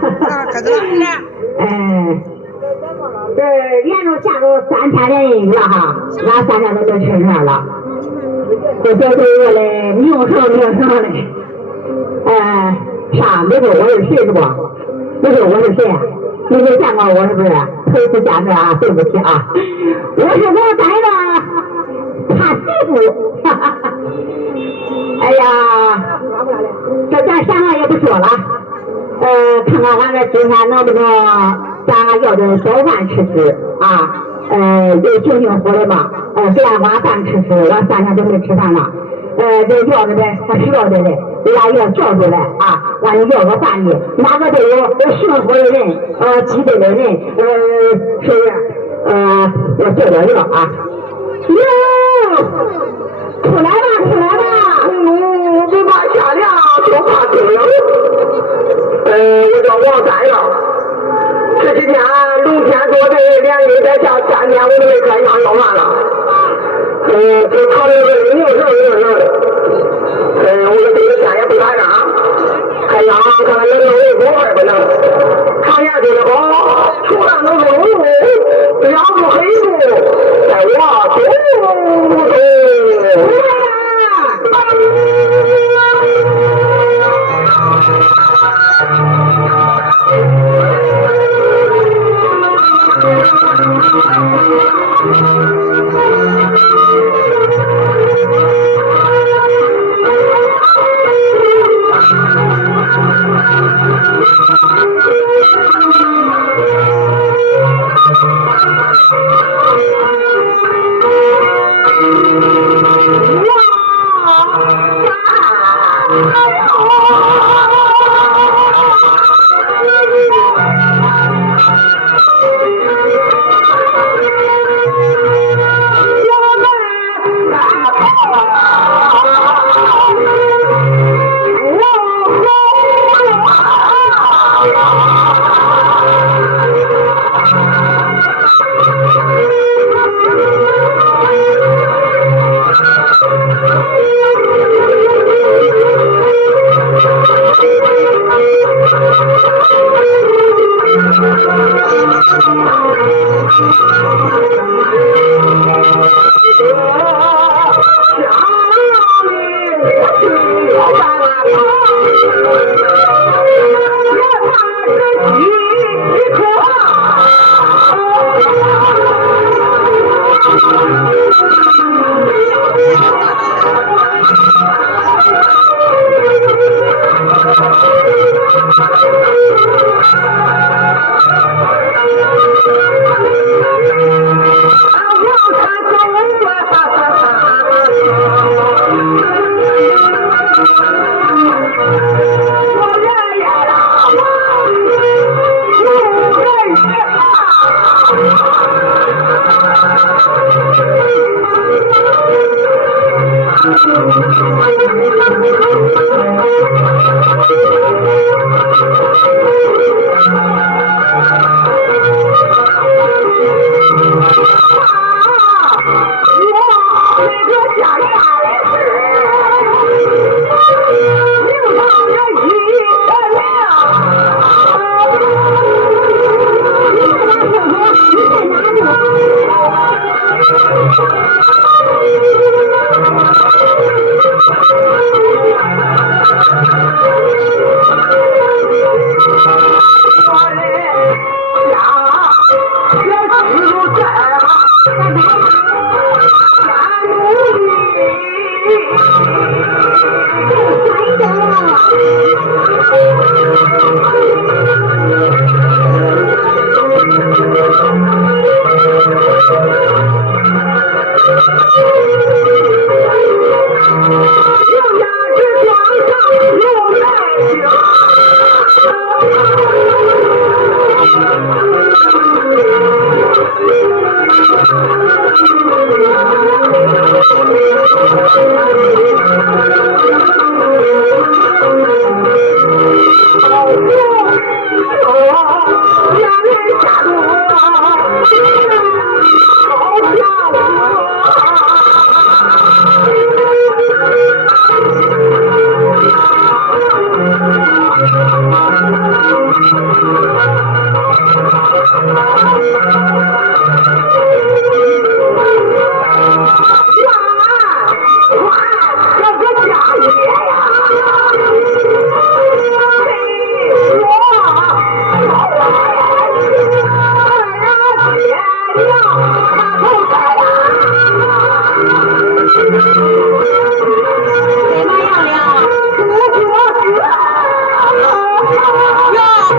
开始了。这连着下个3天连阴雨了哈，俺3天都没吃饭了。这我嘞名声嘞，上没说我是谁是不？没说我是谁啊？你没见过我是不是？头一次见面啊，对不起啊，我是我逮的怕媳妇。哎呀，这咱闲话也不说了，看看俺这今天能不能咱要点小饭吃啊？有行行火的嘛？这样晚饭吃，我3天都没吃饭了。这要的呗，还是要的嘞，俺要叫出来啊，俺要个饭的，哪个都有幸福的人，积德的人，是不是？我叫叫要啊。哟，出来吧！不怕下凉，就怕冰冷。我叫王三阳。这几天龙天作对，连雨再下3天，我都没开枪要饭了。就考虑这牛绳，我说这个天也不咋样，开枪看看能为国还不能。常言说的好，出汗能走路，2步黑路，在我东东。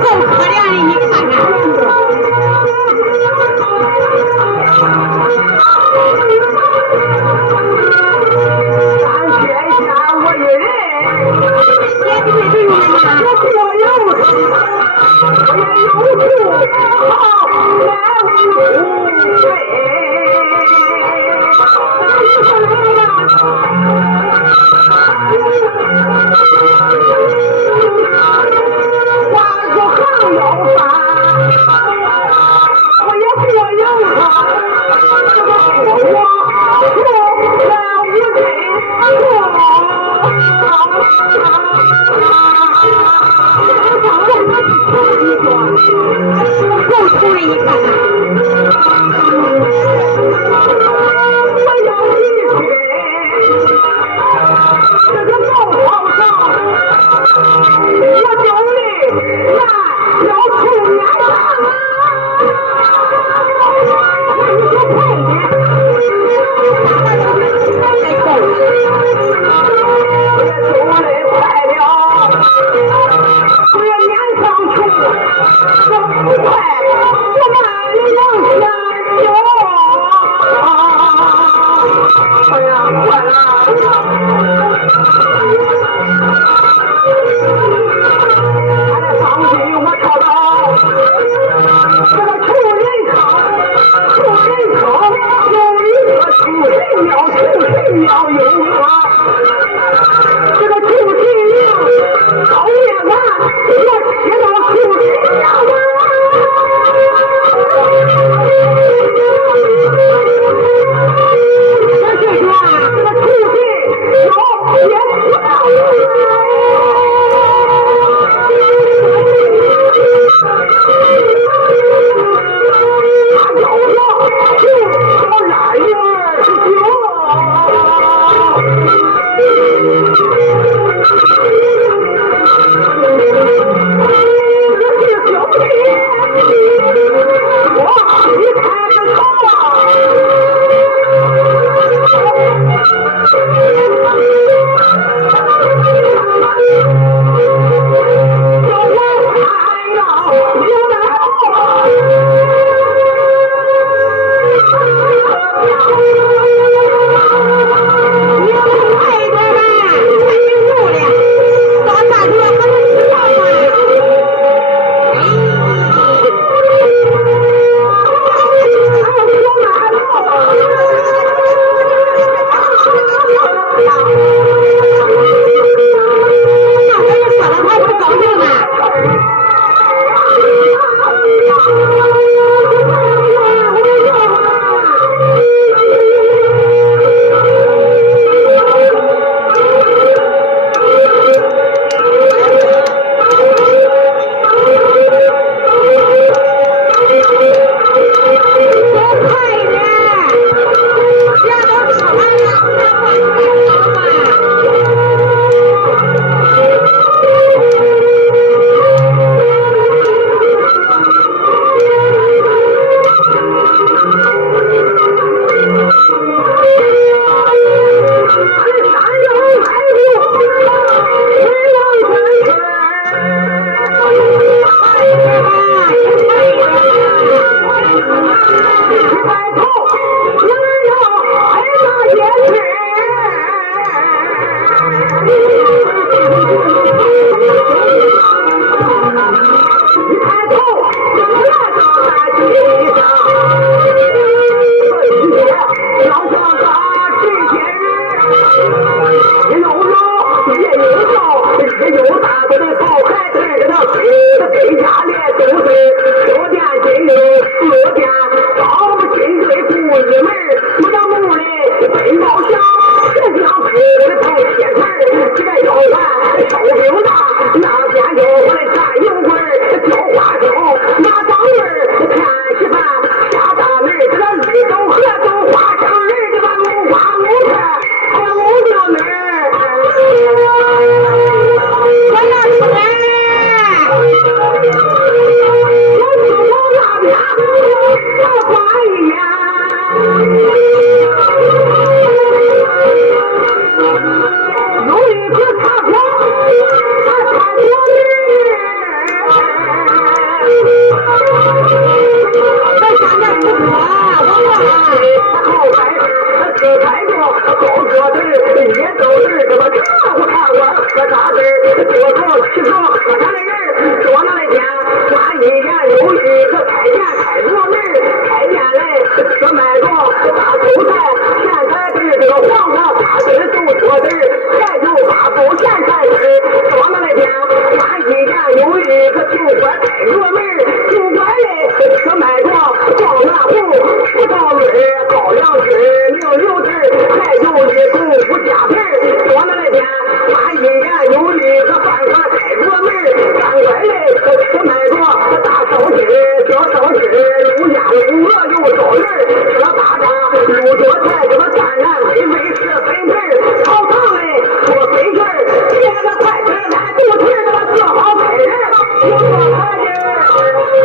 够可怜的，你看看。我看过看过喝茶子，多做吃做喝茶的人，说那来讲，那一年有一个开店开过门，开店来说卖过大头菜，现在的这个黄瓜八字都说的，还有八布咸菜丝，说那来讲，那一年有一个酒馆开过门，酒馆嘞说卖过黄拿壶、葡萄味、高粱汁、牛油汁，还有一种不加皮，说那来讲，那一年有一个饭馆开过门，饭馆嘞说卖过大烧鸡、小烧鸡、卤鸭、卤鹅、油烧鱼，这巴掌、卤桌菜，这个当然美味是粉皮，炒汤嘞做粉皮，别的快吃咱不吃，这个做好配人，有多可劲我